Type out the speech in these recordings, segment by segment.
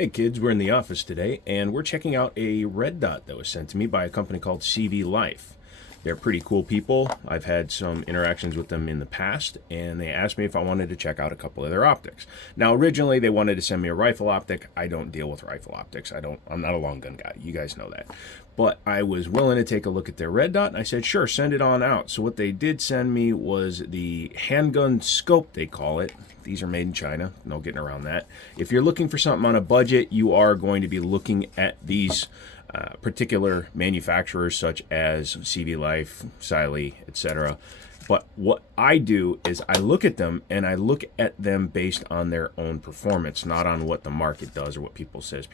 Hey kids, we're in the office today and we're checking out a red dot that was sent to me by a company called CvLife. They're pretty cool people. I've had some interactions with them in the past and they asked me if I wanted to check out a couple of their optics. Now originally they wanted to send me a rifle optic. I don't deal with rifle optics. I'm not a long gun guy. You guys know that. But I was willing to take a look at their red dot and I said, sure, send it on out. So what they did send me was the handgun scope, they call it. These are made in China. No getting around that. If you're looking for something on a budget, you are going to be looking at these particular manufacturers such as CvLife, CvLife, etc. But what I do is I look at them and I look at them based on their own performance, not on what the market does or what people says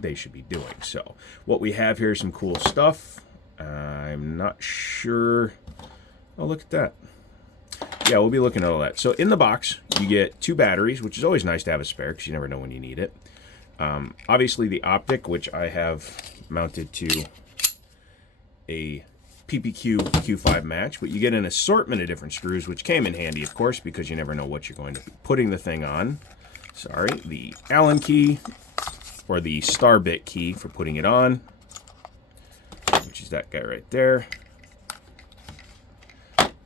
they should be doing. So what we have here is some cool stuff. I'm not sure. Oh, look at that. Yeah, we'll be looking at all that. So in the box, you get 2 batteries, which is always nice to have a spare because you never know when you need it. Obviously the optic, which I have mounted to a PPQ Q5 match, but you get an assortment of different screws, which came in handy, of course, because you never know what you're going to be putting the thing on. Sorry, the Allen key, or the star bit key for putting it on, which is that guy right there.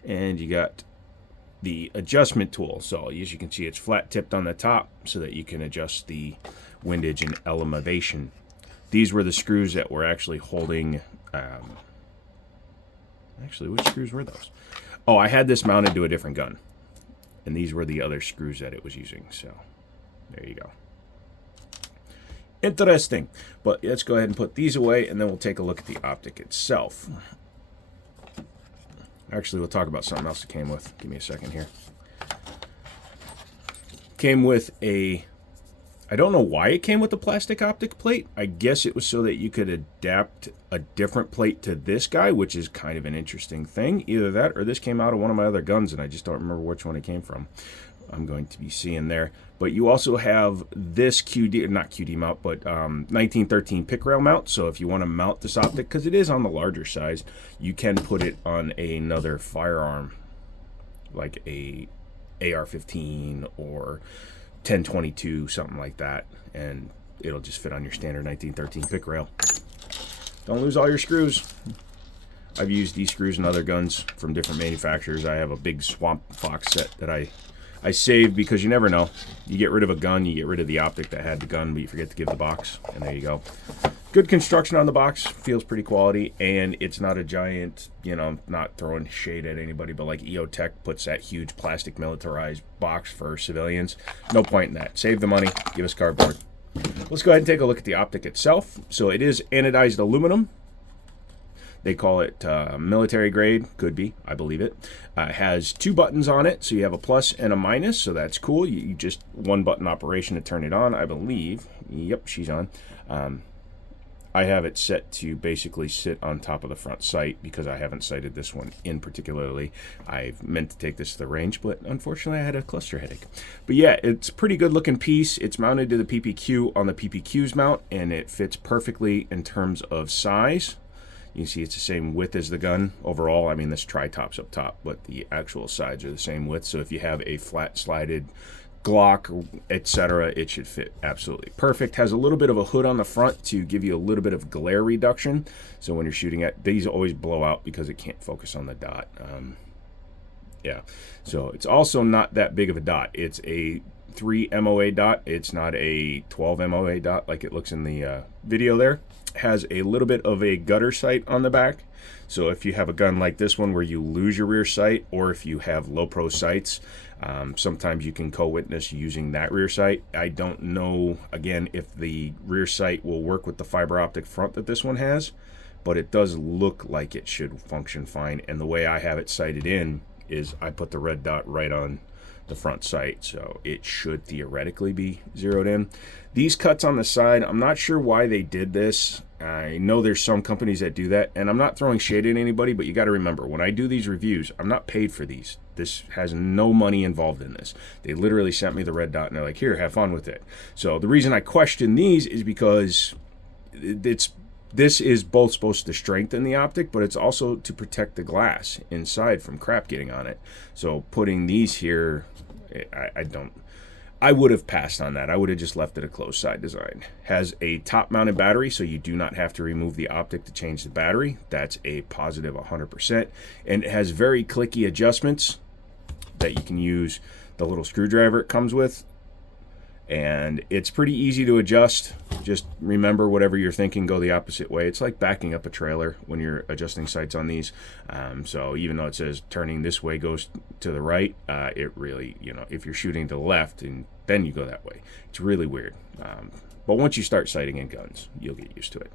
And you got the adjustment tool. So as you can see, it's flat tipped on the top so that you can adjust the windage and elevation. These were the screws that were actually holding, actually, which screws were those? Oh, I had this mounted to a different gun. And these were the other screws that it was using. So there you go. Interesting. But let's go ahead and put these away and then we'll take a look at the optic itself. Actually, we'll talk about something else it came with. Give me a second here. Came with a... I don't know why it came with a plastic optic plate. I guess it was so that you could adapt a different plate to this guy, which is kind of an interesting thing. Either that or this came out of one of my other guns, and I just don't remember which one it came from. I'm going to be seeing there. But you also have this QD, not QD mount, but 1913 pick rail mount. So if you want to mount this optic, because it is on the larger size, you can put it on another firearm, like a AR-15 or 1022, something like that, and it'll just fit on your standard 1913 pick rail. Don't lose all your screws. I've used these screws in other guns from different manufacturers. I have a big Swamp Fox set that I saved because you never know. You get rid of a gun, you get rid of the optic that had the gun, but you forget to give the box, and there you go. Good construction on the box, feels pretty quality, and it's not a giant, you know, not throwing shade at anybody, but like EOTech puts that huge plastic militarized box for civilians. No point in that. Save the money, give us cardboard. Let's go ahead and take a look at the optic itself. So it is anodized aluminum. They call it military grade, could be, I believe it. It has 2 buttons on it, so you have a plus and a minus, so that's cool. You just 1 button operation to turn it on, I believe. Yep, she's on. I have it set to basically sit on top of the front sight because I haven't sighted this one in particularly. I've meant to take this to the range, but unfortunately I had a cluster headache. But yeah, it's a pretty good looking piece. It's mounted to the PPQ on the PPQ's mount, and it fits perfectly in terms of size. You can see it's the same width as the gun overall. I mean, this tri-top's up top, but the actual sides are the same width. So if you have a flat slided Glock, etc., it should fit absolutely perfect. Has a little bit of a hood on the front to give you a little bit of glare reduction. So when you're shooting at, these always blow out because it can't focus on the dot. Yeah, so it's also not that big of a dot. It's a 3 MOA dot. It's not a 12 MOA dot like it looks in the video there. Has a little bit of a gutter sight on the back. So if you have a gun like this one where you lose your rear sight, or if you have low pro sights, sometimes you can co-witness using that rear sight. I don't know, again, if the rear sight will work with the fiber optic front that this one has, but it does look like it should function fine. And the way I have it sighted in is I put the red dot right on the front sight, so it should theoretically be zeroed in. These cuts on the side, I'm not sure why they did this. I know there's some companies that do that, and I'm not throwing shade at anybody, but you got to remember, when I do these reviews, I'm not paid for these. This has no money involved in this. They literally sent me the red dot, and they're like, here, have fun with it. So the reason I question these is because this is both supposed to strengthen the optic, but it's also to protect the glass inside from crap getting on it. So putting these here, I don't I would have passed on that. I would have just left it a closed side design. Has a top mounted battery, so you do not have to remove the optic to change the battery. That's a positive 100%. And it has very clicky adjustments that you can use the little screwdriver it comes with. And it's pretty easy to adjust. Just remember, whatever you're thinking, go the opposite way. It's like backing up a trailer when you're adjusting sights on these. So even though it says turning this way goes to the right, it really, you know, if you're shooting to the left and then you go that way, it's really weird. But once you start sighting in guns, you'll get used to it.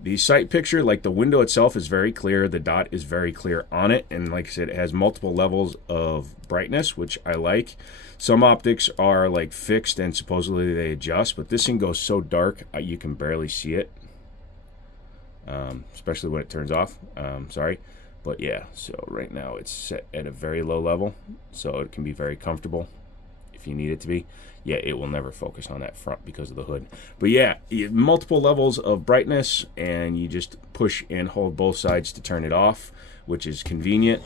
The sight picture, like the window itself, is very clear. The dot is very clear on it. And like I said, it has multiple levels of brightness, which I like. Some optics are like fixed and supposedly they adjust, but this thing goes so dark you can barely see it, especially when it turns off. Sorry. But yeah, so right now it's set at a very low level, so it can be very comfortable if you need it to be. Yeah, it will never focus on that front because of the hood. But yeah, you have multiple levels of brightness, and you just push and hold both sides to turn it off, which is convenient.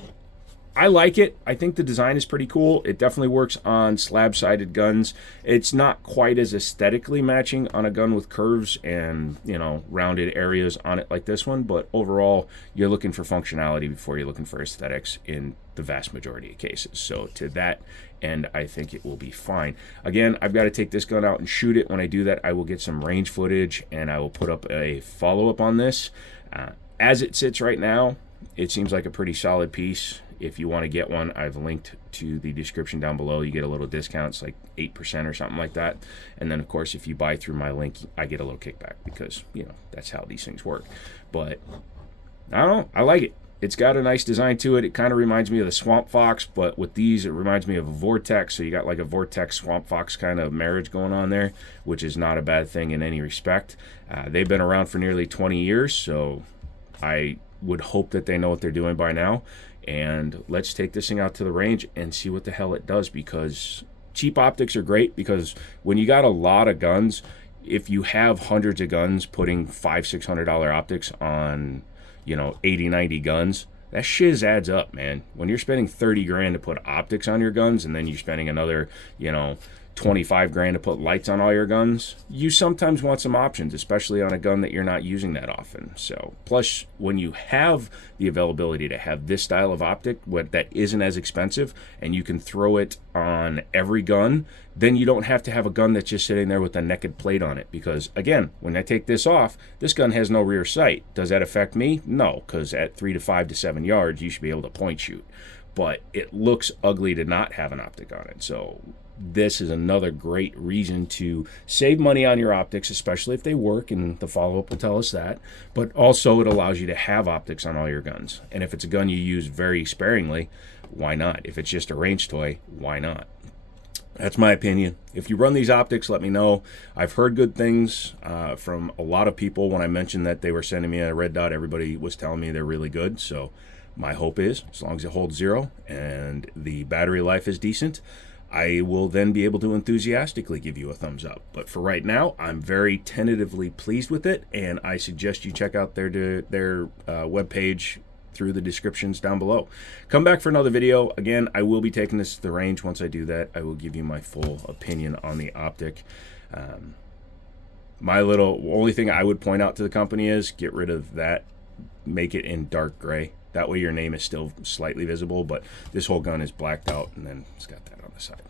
I like it. I think the design is pretty cool. It definitely works on slab-sided guns. It's not quite as aesthetically matching on a gun with curves and, you know, rounded areas on it like this one, but overall, you're looking for functionality before you're looking for aesthetics in the vast majority of cases. So to that end, I think it will be fine. Again, I've got to take this gun out and shoot it. When I do that, I will get some range footage, and I will put up a follow-up on this. As it sits right now, it seems like a pretty solid piece. If you want to get one, I've linked to the description down below. You get a little discount. It's like 8% or something like that. And then, of course, if you buy through my link, I get a little kickback because, you know, that's how these things work. But I don't know. I like it. It's got a nice design to it. It kind of reminds me of the Swamp Fox, but with these, it reminds me of a Vortex. So you got like a Vortex Swamp Fox kind of marriage going on there, which is not a bad thing in any respect. They've been around for nearly 20 years, so I would hope that they know what they're doing by now. And let's take this thing out to the range and see what the hell it does, because cheap optics are great, because when you got a lot of guns, if you have hundreds of guns, putting $500-600 optics on, you know, 80-90 guns, that shiz adds up, man. When you're spending 30 grand to put optics on your guns, and then you're spending another, you know, 25 grand to put lights on all your guns, you sometimes want some options, especially on a gun that you're not using that often. So plus, when you have the availability to have this style of optic that isn't as expensive, and you can throw it on every gun, then you don't have to have a gun that's just sitting there with a naked plate on it. Because again, when I take this off, this gun has no rear sight. Does that affect me? No, because at 3 to 5 to 7 yards, you should be able to point shoot. But it looks ugly to not have an optic on it. So this is another great reason to save money on your optics, especially if they work, and the follow-up will tell us that. But also, it allows you to have optics on all your guns. And if it's a gun you use very sparingly, why not? If it's just a range toy, why not? That's my opinion. If you run these optics, let me know. I've heard good things from a lot of people. When I mentioned that they were sending me a red dot, everybody was telling me they're really good. So my hope is, as long as it holds 0 and the battery life is decent, I will then be able to enthusiastically give you a thumbs up. But for right now, I'm very tentatively pleased with it, and I suggest you check out their webpage through the descriptions down below. Come back for another video. Again, I will be taking this to the range. Once I do that, I will give you my full opinion on the optic. Only thing I would point out to the company is get rid of that. Make it in dark gray. That way your name is still slightly visible, but this whole gun is blacked out, and then it's got that on the side.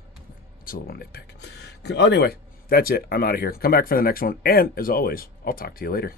It's a little nitpick. Anyway, that's it. I'm out of here. Come back for the next one, and as always, I'll talk to you later.